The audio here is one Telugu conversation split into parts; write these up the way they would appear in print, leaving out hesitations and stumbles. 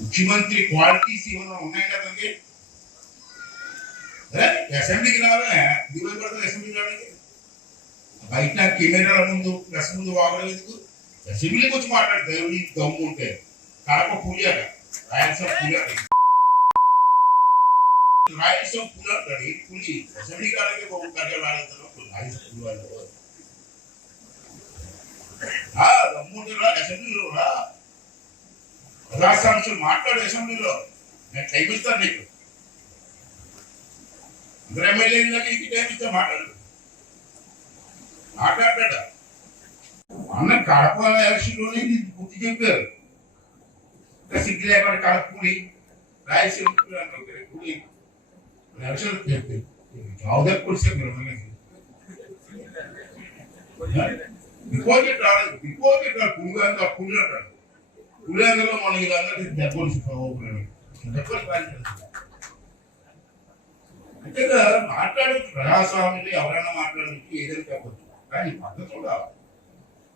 ముఖ్యమంత్రి క్వాలిటీస్ ఏమైనా ఉన్నాయి కదండి. అసెంబ్లీకి రావే దిగులు పడుతుంది. అసెంబ్లీకి రావడానికి బయట కెమెరాల ముందు ప్రెస్ ముందు వాగలేదు. అసెంబ్లీకి వచ్చి మాట్లాడతారు. నీకు దమ్ము ఉంటే కడప పులియాట రాయలసీమ పులియాట రాయలసీమ పులియాడు పులి అసెంబ్లీ కాడకే గడ్డలు ఆడతారు. రాయలసీమ పులి వాళ్ళు దమ్ము ఉంటారా అసెంబ్లీలో రా రాష్ట్రాంశాలు మాట్లాడు. అసెంబ్లీలో నేను టైం ఇస్తాను నీకు. అందరు ఎమ్మెల్యేలు నీకు టైం ఇస్తా మాట్లాడతాడా అన్న. కడప ఎలక్షన్లోనే గుర్తు చెప్పారు. సిగ్గు లేకుండా కడప పులి రాయలసీమ పులి అంటే పులి ఎలక్షన్ చెప్పారు. చౌదరి పులిసే డిపాజిట్ రాలేదు. డిపాజిట్ రాదు. పులిగా పులి అంటాడు. పులిందరూ మనకి అందరికీ దెబ్బలు అంటే మాట్లాడచ్చు. ప్రజాస్వామ్యంలో ఎవరైనా మాట్లాడచ్చు, ఏదైనా చెప్పచ్చు. కానీ పద్ధతులు కావాలి.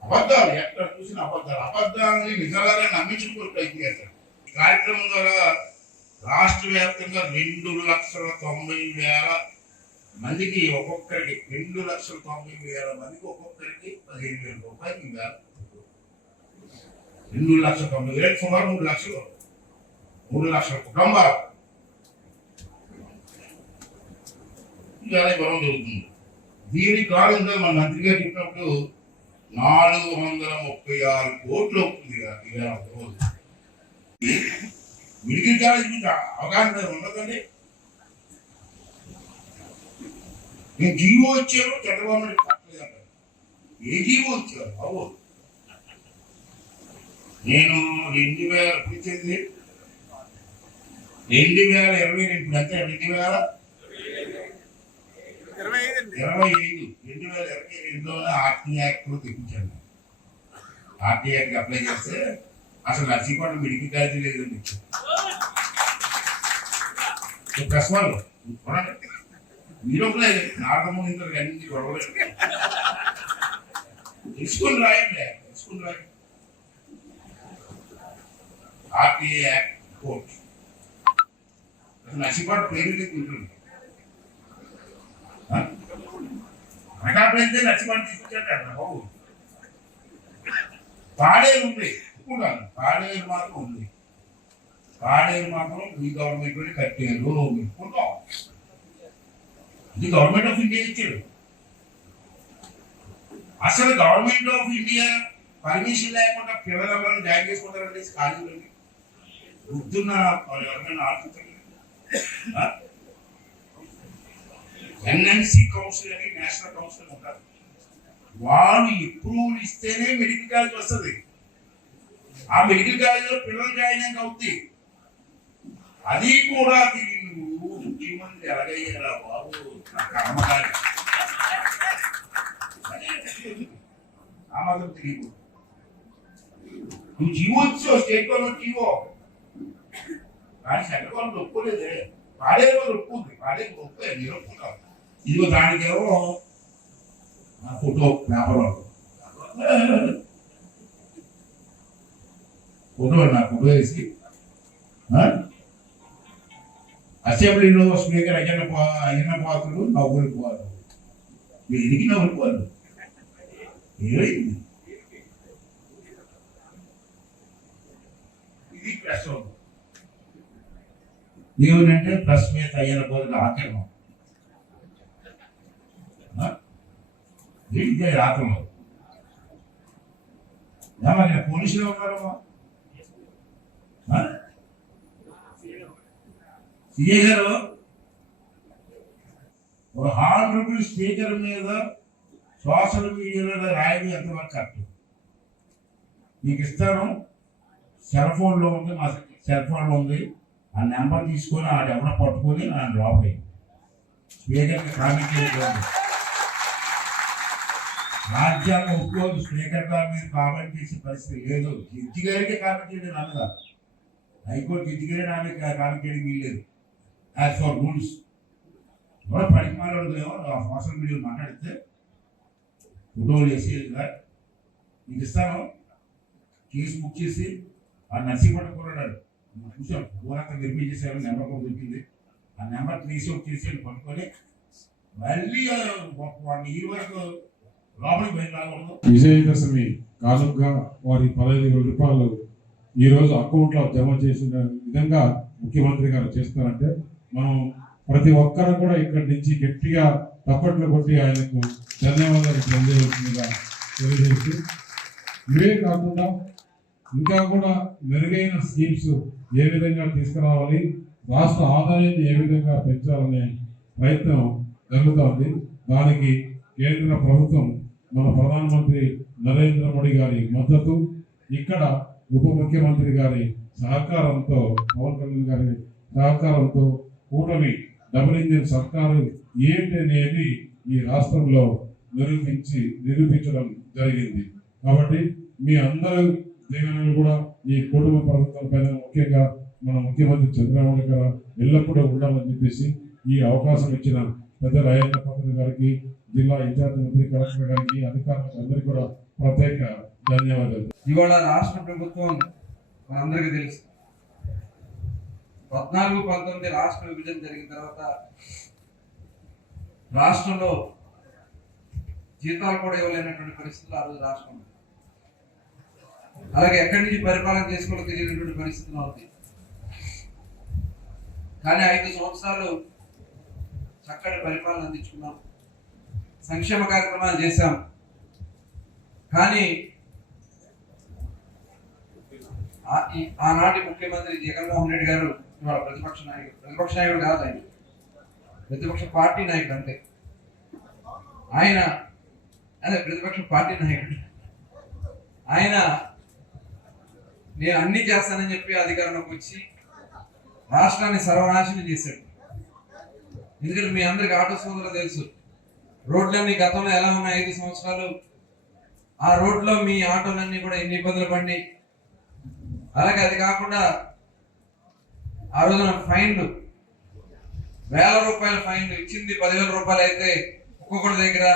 అబద్ధాలు ఎక్కడ చూసిన అబద్ధాలని నిజంగానే నమ్మించుకుని ప్రయత్నం చేస్తారు. ఈ కార్యక్రమం ద్వారా రాష్ట్ర వ్యాప్తంగా 2,90,000 మందికి ఒక్కొక్కరికి 2,90,000 మందికి ఒక్కొక్కరికి 15,000 రూపాయలు ఇవ్వాలి. 2,90,000 సుమారు 3 లక్షలు 3 లక్షల కుటుంబాలు ఇవాళ ఇవ్వడం జరుగుతుంది. దీనికి కాలంగా మన మంత్రి గారు చెప్పినప్పుడు 436 కోట్లు అవుతుంది. మెడికల్ కాలేజ్ నుంచి అవగాహన ఉండదండి. నేను జీవో వచ్చాను చంద్రబాబు నాయుడు పట్టలేదంటారు. ఏ జీవో వచ్చారు బాబు? నేను 2000 ఇచ్చింది 2022 ఇప్పుడు అంతే 2025 ఆర్టీ యాక్ట్ తెప్పించాను. ఆర్టీ యాక్ట్ అప్లై చేస్తే అసలు నర్సీపట్నం మెడికల్ కాలేజీ లేదండి. ప్రశ్నలు మీరు ఒకలే నాగమూని అన్ని గొడవలు తెలుసుకుని రాయండి. తెలుసుకుని రాయండి. ఆర్టీఏ యాక్ట్ కోర్ట్ నర్సీపట్నం పేరు ఉంటుంది. అనకాపల్లి నర్సీపట్నం తీసుకొచ్చాడు బాబు. పాడేరు ఉంది ఒప్పుకున్నాను. పాడేరు మాత్రం ఉంది. పాడేరు మాత్రం ఈ గవర్నమెంట్ కట్టారు ఒప్పుకుంటాం. ఇది గవర్నమెంట్ ఆఫ్ ఇండియా ఇచ్చాడు. అసలు గవర్నమెంట్ ఆఫ్ ఇండియా పర్మిషన్ లేకుండా పిల్లలందరూ జాయిన్ చేసుకుంటారండి కాలేజీలోని. గుర్తున్న ఎవరైనా ఆలోచించండి. ఎన్ఎన్సి కౌన్సిల్ అని నేషనల్ కౌన్సిల్ ఉంటారు. వాళ్ళు అప్రూవల్ ఇస్తేనే మెడికల్ కాలేజ్ వస్తుంది. ఆ మెడికల్ కాలేజీలో పిల్లలు జాయిన్ అయ్యాక అవుతుంది. అది కూడా నువ్వు ముఖ్యమంత్రి ఎలాగయ్యారా బాబు? నా కర్మకాలి ఆ మాత్రం తెలియదు. నువ్వు జీవో వచ్చావు, స్టేట్ గవర్నమెంట్ జీవో, కానీ సెంట్రల్ గవర్నమెంట్ ఒప్పుకోలేదే. పాడేరు వాళ్ళు ఒప్పుకుంది. పాడేరు ఒప్పుకోలేదు, మీరు ఒప్పుకున్నారు. ఇదిగో దానికేమో నా ఫోటో పేపర్ ఫోటో నా ఫోటో వేసి అసెంబ్లీలో స్పీకర్ అయ్యన్న పాత్రలు నవ్వులు పోవాలి. మీరు ఎదిగి నవ్వులు పోవాలి. ఏమైంది? ఇది ప్రెస్ ఏమిటంటే ప్రెస్ మీద అయ్యన్న పోతున్న ఆక్రమం. ఇదే ఆక్రమం. ఏమన్నా పోలీసులు ఉన్నారమ్మా? సిఏ గారు ఒక హానరబుల్ స్పీకర్ మీద సోషల్ మీడియాలో రాయడం ఎంతవరకు కరెక్ట్? మీకు ఇస్తాను, సెల్ ఫోన్లో ఉంది, మా సెల్ ఫోన్లో ఉంది. ఆ నెంబర్ తీసుకొని ఆ ఎవరో పట్టుకొని ఆయన లోపలి స్పీకర్కి కామెంట్ చేయకూడదు. రాజ్యాంగం ఒప్పుకోదు స్పీకర్ గారి మీద కామెంట్ చేసే పరిస్థితి లేదు. జడ్జి గారికి కామెంట్ చేయడం నమ్మదా. హైకోర్టు జడ్జి గారి నా మీద కామెంట్ చేయడం వీల్లేదు. As for rules. ఎవరో పనికి మాట్లాడుతుందేమో సోషల్ మీడియాలో మాట్లాడితే ఫోటోలు చేసి ఇలా మీకు ఇస్తాను, కేసు బుక్ చేసి ఆ నర్సింహపట్నం కూడాడు చూసాం, ఊరంతా వెరిఫై చేశారు, నెంబర్ కూడా దొరికింది. ఆ నెంబర్ తీసి పట్టుకొని మళ్ళీ 1 year వరకు లోపలికి బయట రాకూడదు. విజయదశమి కానుకగా వారి 15,000 రూపాయలు ఈరోజు అకౌంట్లో జమ చేసిన విధంగా ముఖ్యమంత్రి గారు చేస్తున్నారంటే మనం ప్రతి ఒక్కరు కూడా ఇక్కడి నుంచి గట్టిగా తప్పట్లు కొట్టి ఆయనకు ధన్యవాదాలు తెలియజేస్తుందిగా తెలియజేస్తూ, ఇవే కాకుండా ఇంకా కూడా మెరుగైన స్కీమ్స్ ఏ విధంగా తీసుకురావాలి, రాష్ట్ర ఆదాయాన్ని ఏ విధంగా పెంచాలనే ప్రయత్నం జరుగుతోంది. దానికి కేంద్ర ప్రభుత్వం మన ప్రధానమంత్రి నరేంద్ర మోడీ గారి మద్దతు, ఇక్కడ ఉప ముఖ్యమంత్రి గారి సహకారంతో, పవన్ కళ్యాణ్ గారి సహకారంతో కూటమి డబుల్ ఇంజిన్ సర్కారు ఏంటి అనేది ఈ రాష్ట్రంలో నిరూపించడం జరిగింది. కాబట్టి మీ అందరూ దీవెనలు కూడా ఈ కుటుంబ ప్రభుత్వం పైన, ముఖ్యంగా మన ముఖ్యమంత్రి చంద్రబాబు గారు ఎల్లప్పుడూ ఉండాలని చెప్పేసి ఈ అవకాశం ఇచ్చిన పెద్ద రాజేంద్ర ప్రసాద్ గారికి, జిల్లా ఇన్ఛార్జ్ మంత్రి కలెక్టర్ గారికి, అధికారులకు అందరికీ కూడా ప్రత్యేక ధన్యవాదాలు. ఇవాళ రాష్ట్ర ప్రభుత్వం మనందరికీ తెలుసు, 14-19 రాష్ట్ర విభజన జరిగిన తర్వాత రాష్ట్రంలో జీతాలు కూడా ఇవ్వలేనటువంటి పరిస్థితులు ఆ రోజు రాష్ట్రంలో, అలాగే ఎక్కడి నుంచి పరిపాలన చేసుకోవడం తెలియనటువంటి పరిస్థితులు అవుతాయి. కానీ 5 సంవత్సరాలు చక్కటి పరిపాలన అందించుకున్నాం, సంక్షేమ కార్యక్రమాలు చేశాం. కానీ ఆనాటి ముఖ్యమంత్రి జగన్మోహన్ రెడ్డి గారు ఇవాళ ప్రతిపక్ష నాయకుడు కాదు, ఆయన ప్రతిపక్ష పార్టీ నాయకుడు. అంతే, ఆయన అదే ప్రతిపక్ష పార్టీ నాయకుడు. ఆయన నేను అన్ని చేస్తానని చెప్పి అధికారంలోకి వచ్చి రాష్ట్రాన్ని సర్వనాశనం చేశాడు. ఎందుకంటే మీ అందరికి ఆటో సోదరులు తెలుసు, రోడ్లన్నీ గతంలో ఎలా ఉన్నాయి 5 సంవత్సరాలు, ఆ రోడ్లో మీ ఆటోలన్నీ కూడా ఎన్ని ఇబ్బందులు పడి, అలాగే అది కాకుండా ఆ రోజున ఫైన్లు, 1000 రూపాయల ఫైన్లు ఇచ్చింది 10,000 రూపాయలు అయితే ఒక్కొక్కటి దగ్గర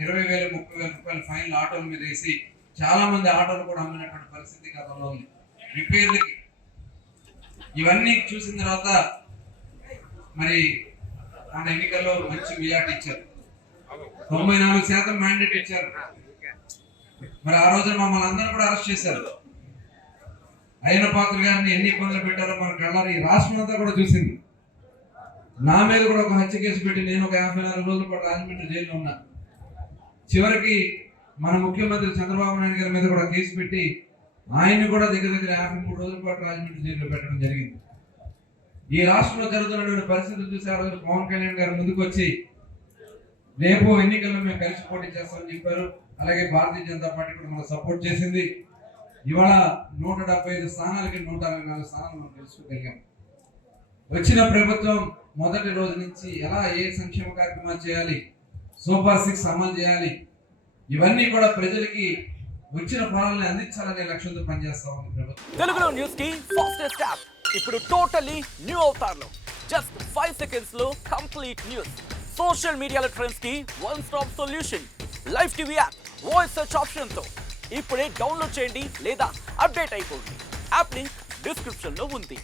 20,000, 30,000 రూపాయల ఫైన్లు ఆటోల మీద వేసి చాలా మంది ఆటోలు కూడా అమ్మినటువంటి పరిస్థితి గతంలో ఉంది. రిపేర్లకి ఇవన్నీ చూసిన తర్వాత మరి మన ఎన్నికల్లో మంచి మెజార్టీ ఇచ్చారు, 94% మ్యాండేట్ ఇచ్చారు. మరి ఆ రోజున మమ్మల్ని అందరూ కూడా అరెస్ట్ చేశారు. అయ్యన్న పాత్ర గారిని ఎన్ని ఇబ్బందులు పెట్టారో మన కళ్ళారు ఈ రాష్ట్రం అంతా కూడా చూసింది. నా మీద కూడా ఒక హత్య కేసు పెట్టి నేను ఒక 54 రోజుల పాటు రాజమండ్రి జైల్లో ఉన్నా. చివరికి మన ముఖ్యమంత్రి చంద్రబాబు నాయుడు గారి మీద కూడా కేసు పెట్టి ఆయన్ని కూడా దగ్గర 53 రోజుల పాటు రాజమండ్రి జైల్లో పెట్టడం జరిగింది. ఈ రాష్ట్రంలో జరుగుతున్నటువంటి పరిస్థితులు చూసి ఆ రోజు పవన్ కళ్యాణ్ గారు ముందుకు వచ్చి రేపు ఎన్నికల్లో మేము కలిసి పోటీ చేస్తామని చెప్పారు. అలాగే భారతీయ జనతా పార్టీ కూడా మనకు సపోర్ట్ చేసింది. ఇవాళ 175 స్థానాలకి 124 స్థానాలు మనం తెలుసుకోగలిగాం. వచ్చిన ప్రభుత్వం మొదటి రోజు నుంచి ఎలా ఏ సంక్షేమ కార్యక్రమాలు చేయాలి, సూపర్ 6 అమలు చేయాలి, ఇవన్నీ కూడా ప్రజలకి వచ్చిన ఫలాలను అందించాలనే లక్ష్యంతో పనిచేస్తా ఉంది ప్రభుత్వం. తెలుగులో న్యూస్ కి ఫాస్టెస్ట్ యాప్ ఇప్పుడు టోటలీ న్యూ అవతార్లో జస్ట్ 5 seconds లో కంప్లీట్ న్యూస్, సోషల్ మీడియాలో ట్రెండ్స్ కి one stop solution, live TV app, voice search option తో ఇప్పుడే డౌన్లోడ్ చేయండి లేదా అప్డేట్ అయిపోండి. యాప్ లింక్ డిస్క్రిప్షన్ లో ఉంది.